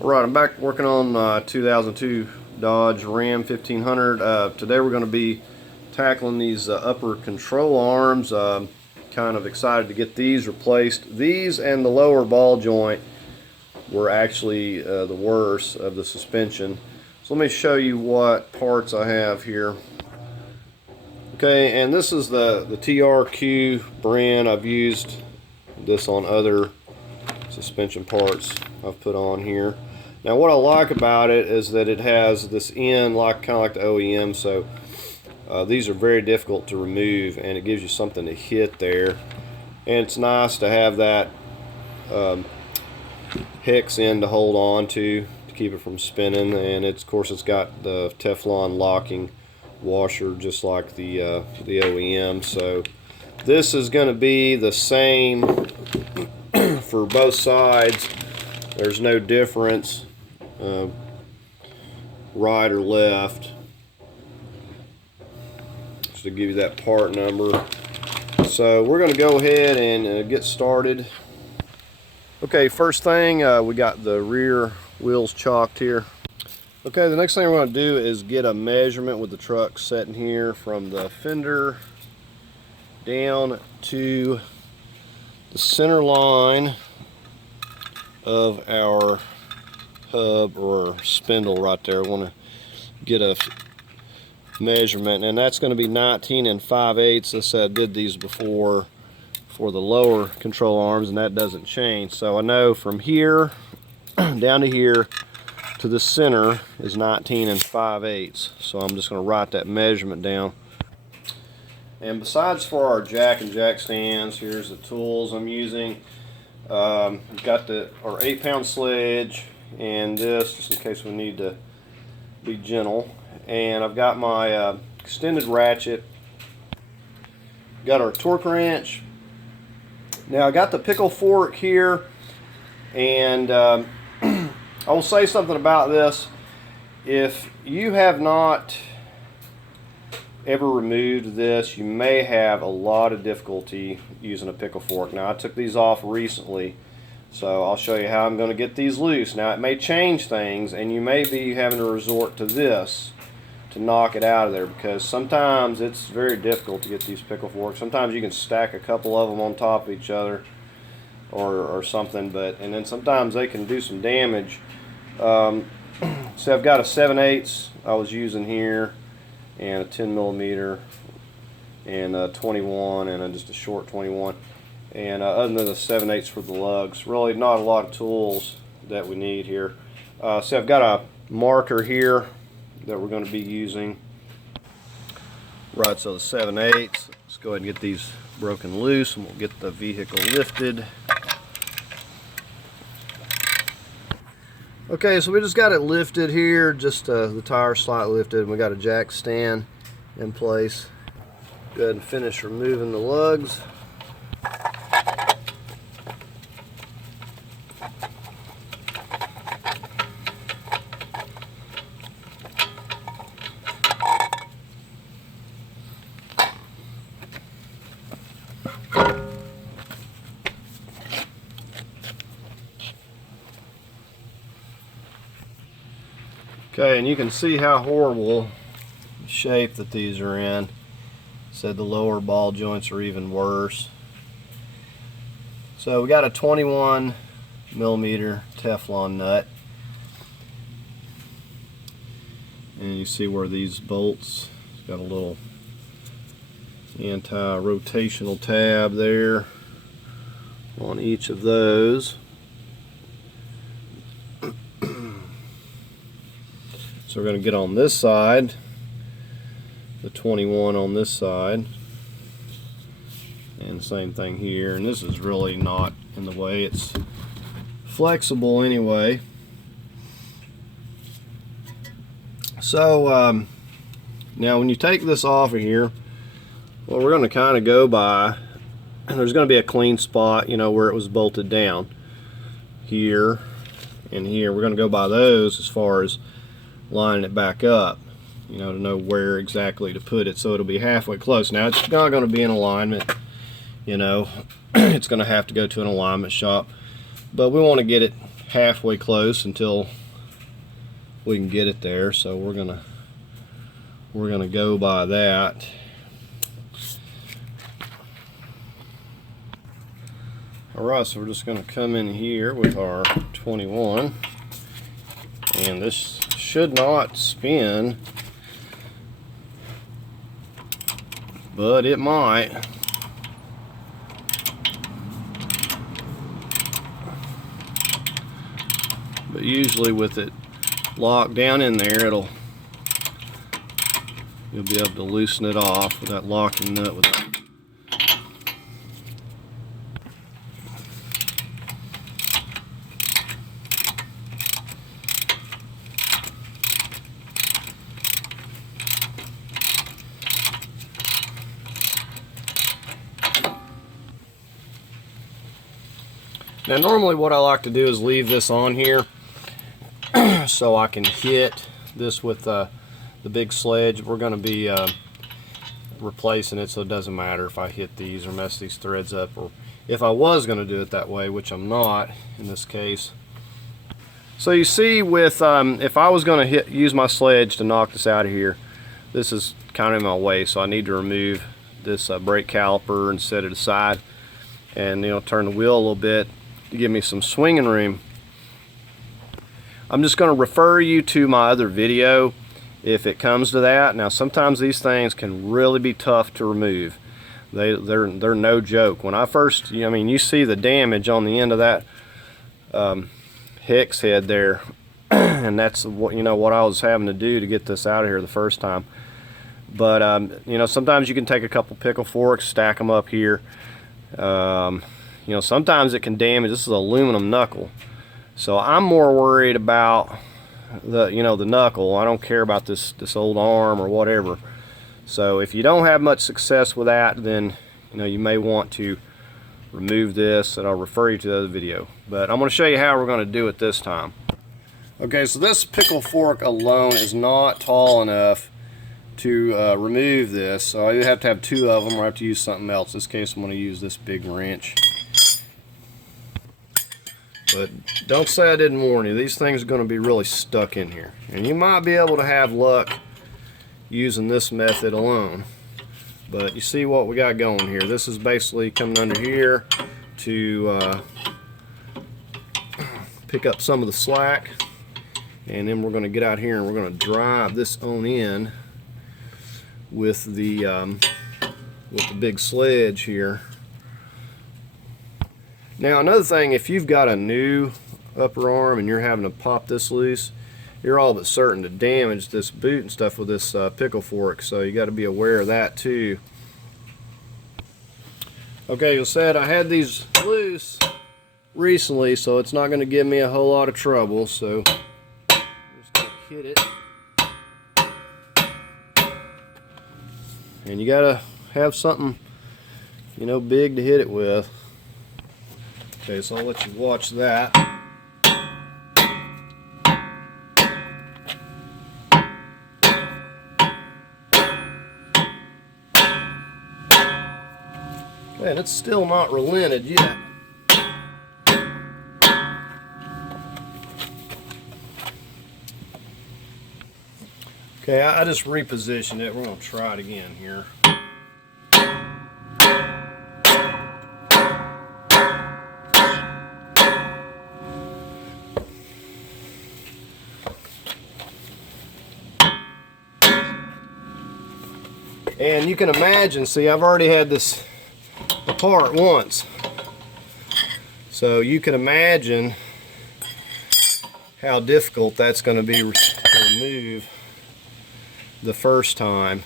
Alright, I'm back working on 2002 Dodge Ram 1500. Today we're going to be tackling these upper control arms. Kind of excited to get these replaced. These and the lower ball joint were actually the worst of the suspension. So let me show you what parts I have here. Okay, and this is the TRQ brand. I've used this on other suspension parts I've put on here. Now what I like about it is that it has this end kind of like the OEM, so these are very difficult to remove, and it gives you something to hit there. And it's nice to have that hex end to hold on to keep it from spinning. And of course it's got the Teflon locking washer just like the OEM. So this is going to be the same for both sides. There's no difference right or left. Just to give you that part number. So we're going to go ahead and get started. Okay, first thing, we got the rear wheels chalked here. Okay, the next thing we're going to do is get a measurement with the truck set in here from the fender down to the center line of our hub or spindle right there. I want to get a measurement, and that's going to be 19 5/8. I said I did these before for the lower control arms, and that doesn't change. So I know from here down to here to the center is 19 5/8. So I'm just going to write that measurement down. And besides for our jack and jack stands, here's the tools I'm using. We've got our 8-pound sledge and this, just in case we need to be gentle. And I've got my extended ratchet. Got our torque wrench. Now I got the pickle fork here, and I will say something about this. If you have not ever removed this, you may have a lot of difficulty using a pickle fork. Now I took these off recently, so I'll show you how I'm going to get these loose. Now it may change things, and you may be having to resort to this to knock it out of there, because sometimes it's very difficult to get these pickle forks. Sometimes you can stack a couple of them on top of each other or something, and then sometimes they can do some damage. So I've got a 7/8 I was using here, and a 10mm, and a 21, and just a short 21. And other than the 7/8 for the lugs, really not a lot of tools that we need here. So I've got a marker here that we're going to be using. Right, so the 7/8. Let's go ahead and get these broken loose, and we'll get the vehicle lifted. Okay, so we just got it lifted here, just the tire slightly lifted, and we got a jack stand in place. Go ahead and finish removing the lugs. Okay, and you can see how horrible shape that these are in. Said the lower ball joints are even worse. So we got a 21mm Teflon nut, and you see where these bolts, it's got a little anti-rotational tab there on each of those. So we're going to get on this side, the 21 on this side, and the same thing here. And this is really not in the way, it's flexible anyway. So now when you take this off of here, what we're going to kind of go by, and there's going to be a clean spot, you know, where it was bolted down here and here. We're going to go by those as far as lining it back up, you know, to know where exactly to put it, so it'll be halfway close. Now it's not going to be in alignment, you know, it's going to have to go to an alignment shop, but we want to get it halfway close until we can get it there. So we're gonna go by that. Alright, so we're just going to come in here with our 21, and this should not spin, but it might. But usually with it locked down in there, you'll be able to loosen it off with that locking nut with that. Now normally what I like to do is leave this on here so I can hit this with the big sledge. We're going to be replacing it, so it doesn't matter if I hit these or mess these threads up, or if I was going to do it that way, which I'm not in this case. So you see, with if I was going to use my sledge to knock this out of here, this is kind of in my way, so I need to remove this brake caliper and set it aside, and turn the wheel a little bit to give me some swinging room. I'm just going to refer you to my other video if it comes to that. Now sometimes these things can really be tough to remove. They're no joke. When I first, you see the damage on the end of that hex head there, and that's what what I was having to do to get this out of here the first time. But sometimes you can take a couple pickle forks, stack them up here. Sometimes it can damage. This is an aluminum knuckle, so I'm more worried about the the knuckle. I don't care about this old arm or whatever. So if you don't have much success with that, then you may want to remove this, and I'll refer you to the other video. But I'm going to show you how we're going to do it this time. Okay, so this pickle fork alone is not tall enough to remove this, so I have to have two of them, or I have to use something else. In this case, I'm going to use this big wrench. But don't say I didn't warn you. These things are going to be really stuck in here, and you might be able to have luck using this method alone. But you see what we got going here. This is basically coming under here to pick up some of the slack, and then we're going to get out here and we're going to drive this on in with the big sledge here. Now another thing, if you've got a new upper arm and you're having to pop this loose, you're all but certain to damage this boot and stuff with this pickle fork, so you got to be aware of that too. Okay, you said I had these loose recently, so it's not going to give me a whole lot of trouble, so I'm just going to hit it. And you got to have something big to hit it with. Okay, so I'll let you watch that. And it's still not relented yet. Okay, I just repositioned it. We're going to try it again here. And you can imagine, see, I've already had this apart once, so you can imagine how difficult that's going to be to remove the first time.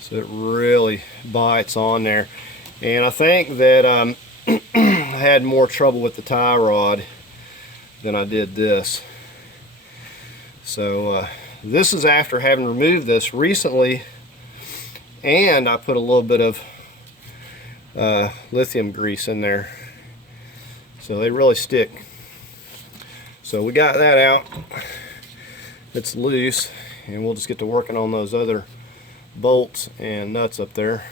So it really bites on there, and I think that I had more trouble with the tie rod than I did this. So this is after having removed this recently, and I put a little bit of lithium grease in there, so they really stick. So we got that out. It's loose, and we'll just get to working on those other bolts and nuts up there.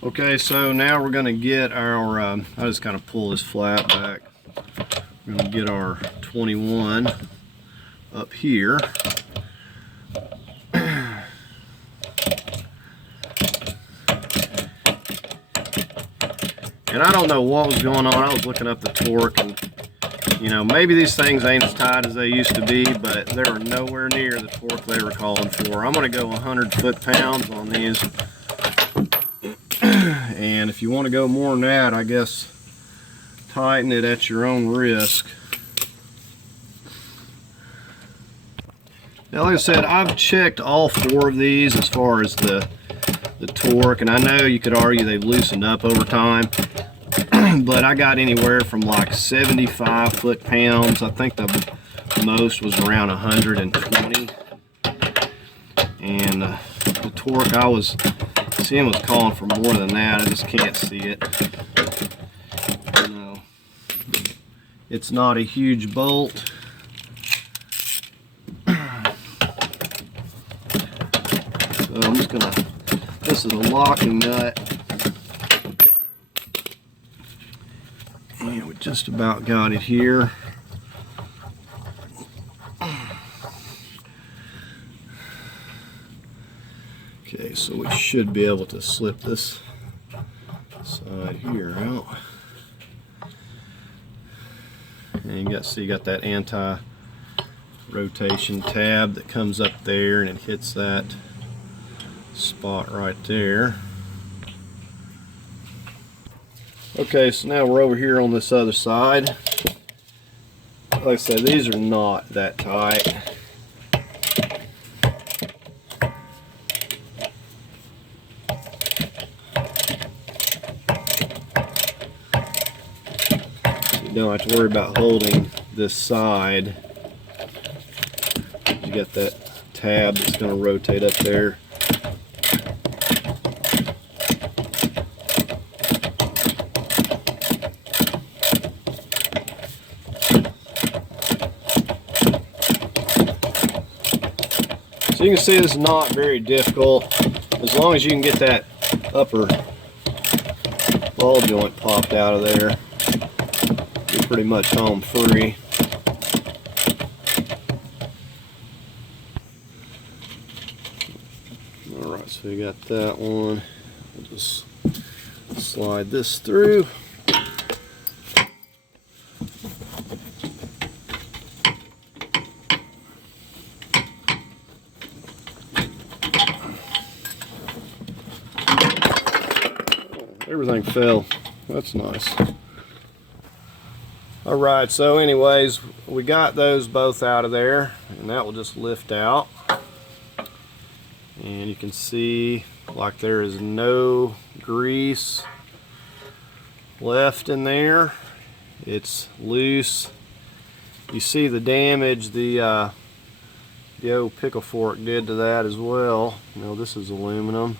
Okay, so now we're going to get our, I just kind of pull this flat back. We're going to get our 21 up here. And I don't know what was going on. I was looking up the torque, and you know, maybe these things ain't as tight as they used to be, but they are nowhere near the torque they were calling for. I'm going to go 100 foot-pounds on these. And if you want to go more than that, I guess tighten it at your own risk. Now, like I said, I've checked all 4 of these as far as the torque, and I know you could argue they've loosened up over time, but I got anywhere from like 75 foot-pounds. I think the most was around 120, and the torque I was seeing was calling for more than that. I just can't see it. You know, it's not a huge bolt. So I'm just gonna, this is a locking nut. And we just about got it here. Okay, so we should be able to slip this side here out. And you got that anti-rotation tab that comes up there, and it hits that spot right there. Okay, so now we're over here on this other side. Like I said, these are not that tight. You don't have to worry about holding this side. You got that tab that's going to rotate up there. So you can see this is not very difficult. As long as you can get that upper ball joint popped out of there, you're pretty much home free. Alright, so we got that one. We'll just slide this through. Everything fell. That's nice. Alright, so anyways, we got those both out of there, and that will just lift out. And you can see like there is no grease left in there. It's loose. You see the damage the old pickle fork did to that as well. You know, this is aluminum,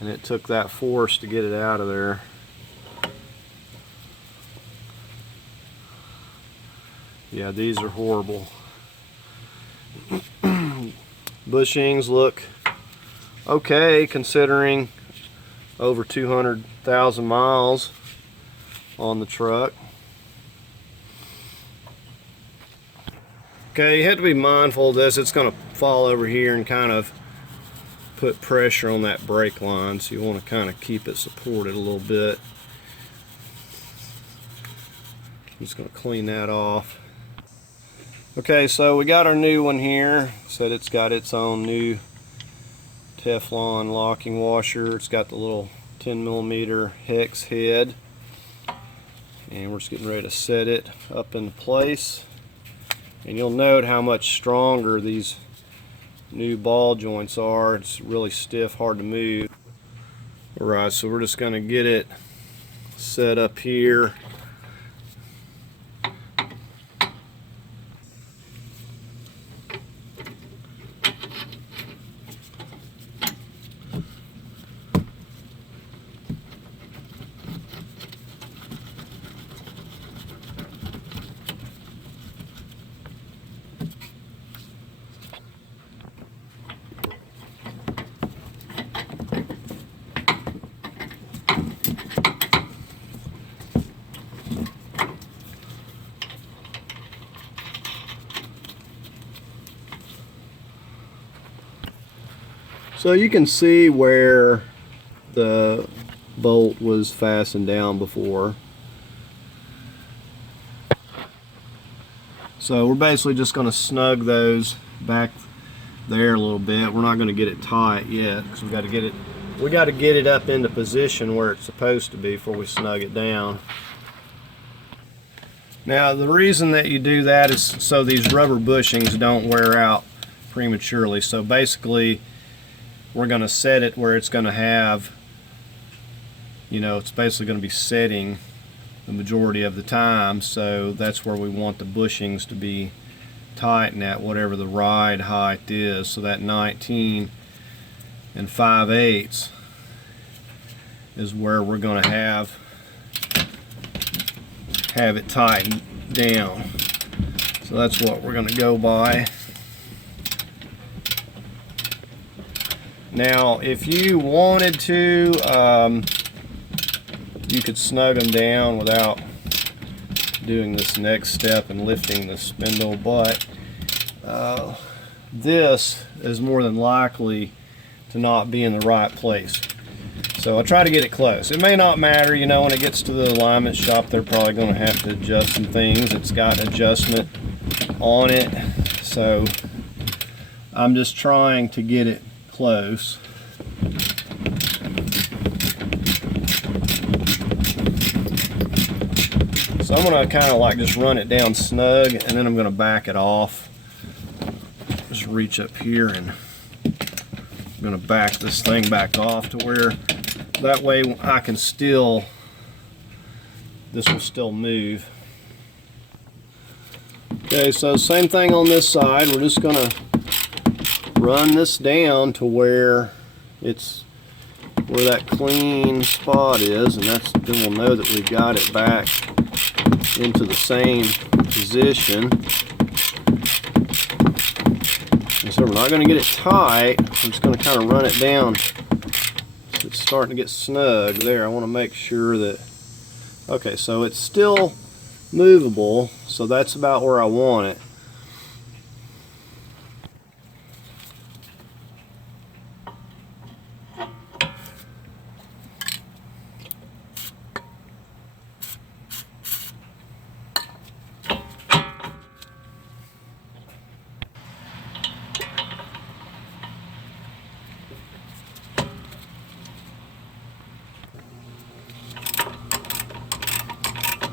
and it took that force to get it out of there. Yeah, these are horrible. Bushings look okay considering over 200,000 miles on the truck. Okay, you have to be mindful of this. It's going to fall over here and kind of put pressure on that brake line, so you want to kind of keep it supported a little bit. I'm just going to clean that off. Okay, so we got our new one here. Said it's got its own new Teflon locking washer. It's got the little 10mm hex head, and we're just getting ready to set it up into place. And you'll note how much stronger these new ball joints are. It's really stiff, hard to move. Alright, so we're just going to get it set up here. So you can see where the bolt was fastened down before. So we're basically just going to snug those back there a little bit. We're not going to get it tight yet because we got to get it up into position where it's supposed to be before we snug it down. Now the reason that you do that is so these rubber bushings don't wear out prematurely. So basically we're going to set it where it's going to have, you know, it's basically going to be setting the majority of the time, so that's where we want the bushings to be tightened at whatever the ride height is. So that 19 5/8 is where we're going to have it tightened down. So that's what we're going to go by. Now if you wanted to, you could snug them down without doing this next step and lifting the spindle, but this is more than likely to not be in the right place. So I try to get it close. It may not matter, you know, when it gets to the alignment shop, they're probably going to have to adjust some things. It's got adjustment on it, so I'm just trying to get it close. So I'm going to kind of like just run it down snug, and then I'm going to back it off. Just reach up here and I'm going to back this thing back off to where that way I can still, this will still move. Okay, so same thing on this side. We're just going to run this down to where it's where that clean spot is, and that's, then we'll know that we got it back into the same position. And so we're not going to get it tight. I'm just going to kind of run it down so it's starting to get snug there. I want to make sure that, okay, so it's still movable, so that's about where I want it.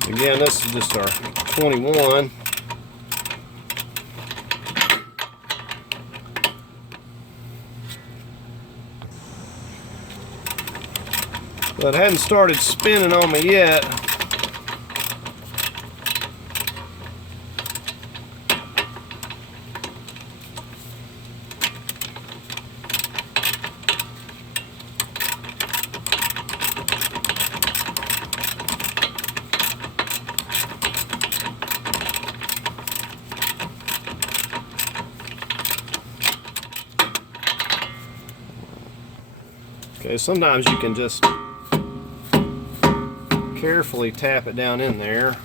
Again, this is just our 21. But it hadn't started spinning on me yet. Okay, sometimes you can just carefully tap it down in there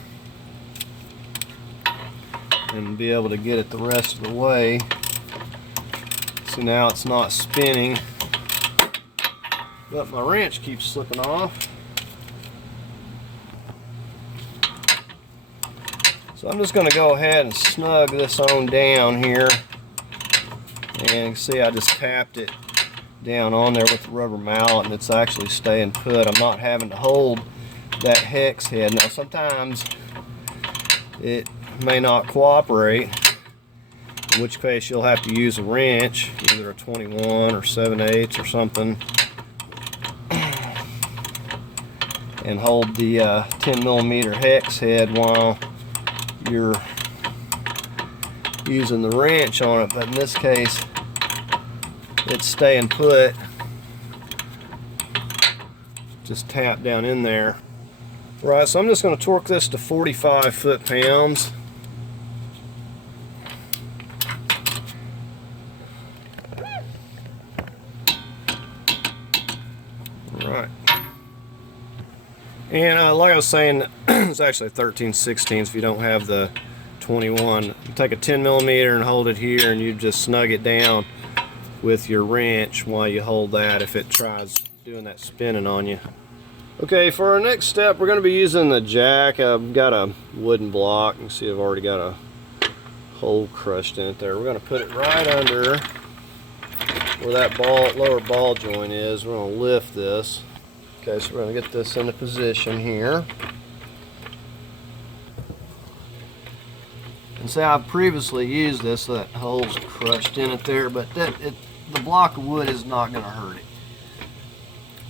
and be able to get it the rest of the way. So now it's not spinning, but my wrench keeps slipping off. So I'm just going to go ahead and snug this on down here, and see I just tapped it down on there with the rubber mallet, and it's actually staying put. I'm not having to hold that hex head. Now sometimes it may not cooperate, in which case you'll have to use a wrench, either a 21 or 7/8 or something, and hold the 10mm hex head while you're using the wrench on it. But in this case it's staying put. Just tap down in there. Right, so I'm just going to torque this to 45 foot-pounds. Right. And like I was saying, it's actually 13/16 if you don't have the 21. You take a 10mm and hold it here, and you just snug it down with your wrench while you hold that if it tries doing that spinning on you. Okay, for our next step we're going to be using the jack. I've got a wooden block. You can see I've already got a hole crushed in it there. We're going to put it right under where that lower ball joint is. We're going to lift this. Okay, so we're going to get this into position here. And see, I've previously used this, so that hole's crushed in it there, but the block of wood is not going to hurt it.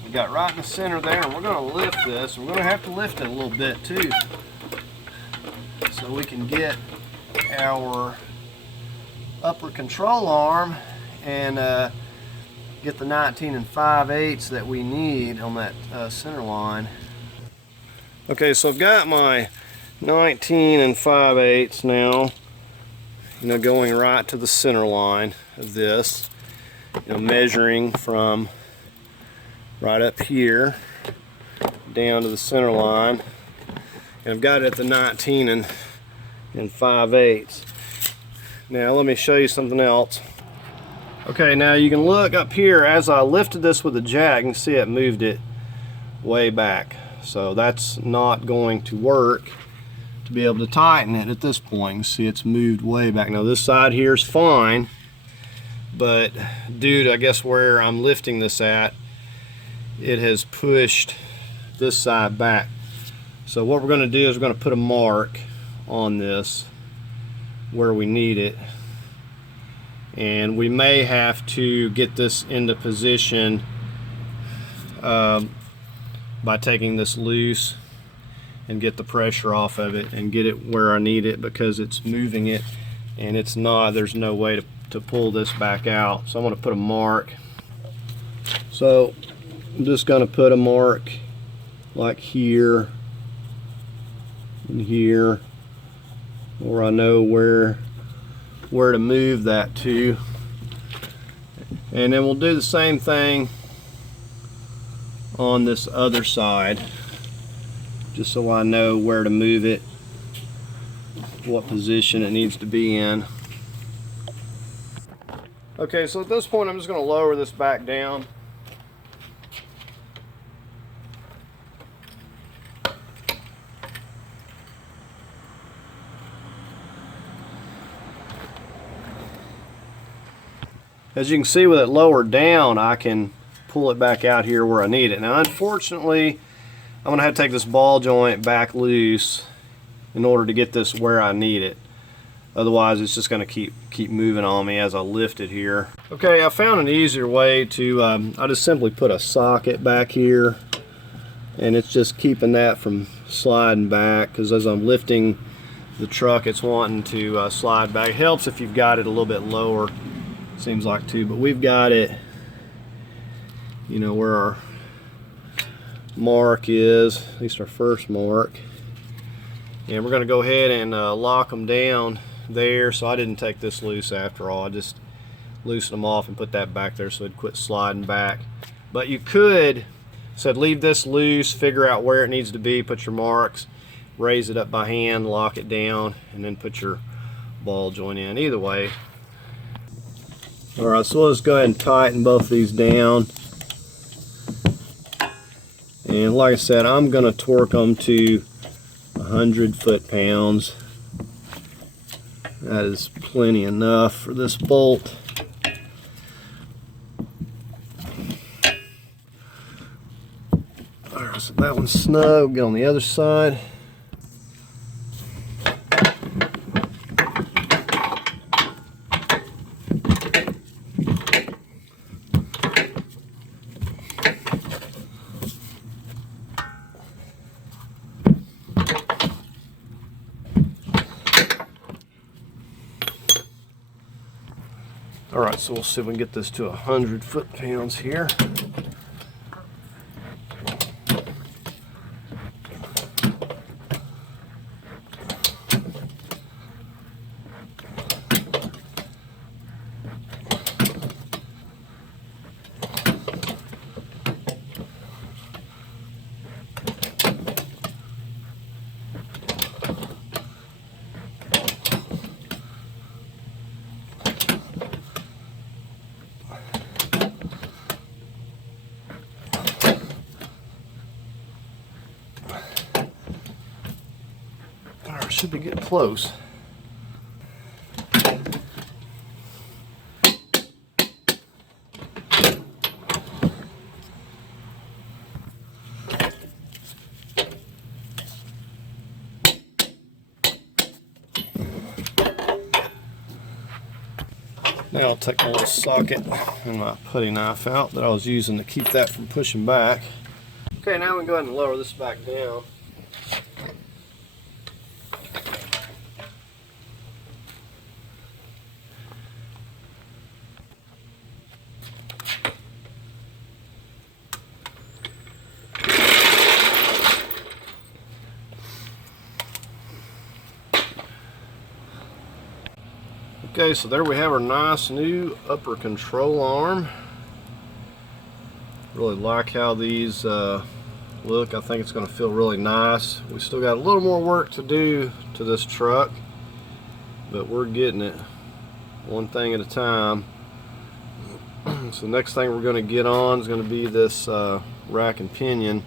We got right in the center there, and we're going to lift this. We're going to have to lift it a little bit too, so we can get our upper control arm and get the 19 5/8 that we need on that center line. Okay, so I've got my 19 5/8 now, going right to the center line of this, measuring from right up here down to the center line, and I've got it at the 19 5/8. Now let me show you something else. Okay, now you can look up here, as I lifted this with the jack, you can see it moved it way back. So that's not going to work to be able to tighten it at this point. You can see it's moved way back. Now this side here is fine, but due to, I guess, where I'm lifting this at, it has pushed this side back. So what we're going to do is we're going to put a mark on this where we need it. And we may have to get this into position by taking this loose and get the pressure off of it and get it where I need it, because it's moving it and it's not, there's no way to pull this back out. So I'm going to put a mark. So I'm just going to put a mark like here and here, where I know where to move that to, and then we'll do the same thing on this other side, just so I know where to move it, what position it needs to be in. Okay, so at this point I'm just going to lower this back down. As you can see, with it lowered down, I can pull it back out here where I need it. Now, unfortunately, I'm going to have to take this ball joint back loose in order to get this where I need it. Otherwise, it's just going to keep moving on me as I lift it here. Okay, I found an easier way to, I just simply put a socket back here, and it's just keeping that from sliding back, because as I'm lifting the truck, it's wanting to slide back. It helps if you've got it a little bit lower, seems like, too, but we've got it, where our mark is, at least our first mark, and we're going to go ahead and lock them down there. So I didn't take this loose after all, I just loosened them off and put that back there so it'd quit sliding back. But you could, leave this loose, figure out where it needs to be, put your marks, raise it up by hand, lock it down, and then put your ball joint in. Either way. Alright, so let's go ahead and tighten both these down. And like I said, I'm going to torque them to 100 foot-pounds. That is plenty enough for this bolt. Alright, so that one's snug. Get on the other side. Alright, so we'll see if we can get this to 100 foot-pounds here. Should be getting close. Now I'll take my little socket and my putty knife out that I was using to keep that from pushing back. Okay, now we can go ahead and lower this back down. Okay, so there we have our nice new upper control arm. Really like how these look. I think it's going to feel really nice. We still got a little more work to do to this truck, but we're getting it one thing at a time. So the next thing we're going to get on is going to be this rack and pinion.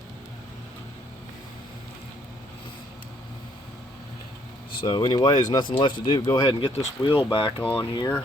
So anyways, nothing left to do. Go ahead and get this wheel back on here.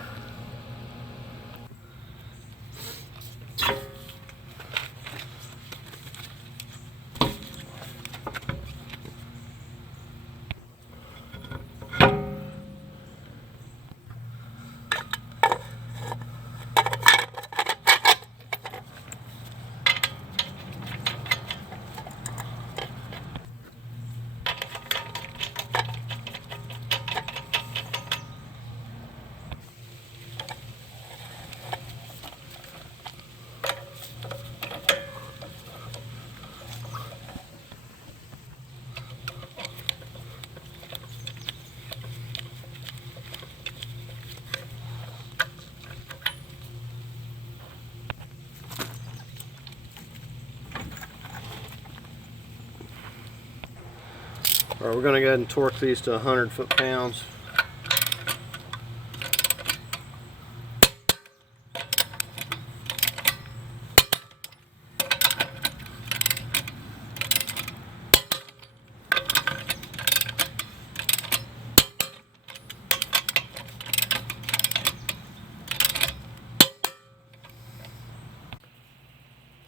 Alright, we're going to go ahead and torque these to 100 foot-pounds.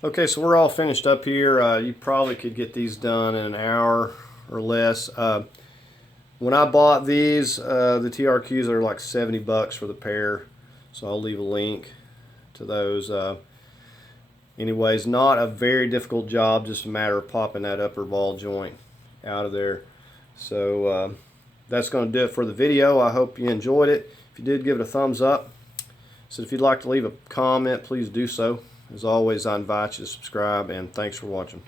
Okay, so we're all finished up here. You probably could get these done in an hour or less. When I bought these, the TRQs are like 70 bucks for the pair, so I'll leave a link to those. Anyways, not a very difficult job, just a matter of popping that upper ball joint out of there. So that's going to do it for the video. I hope you enjoyed it. If you did, give it a thumbs up. So if you'd like to leave a comment, please do so. As always, I invite you to subscribe, and thanks for watching.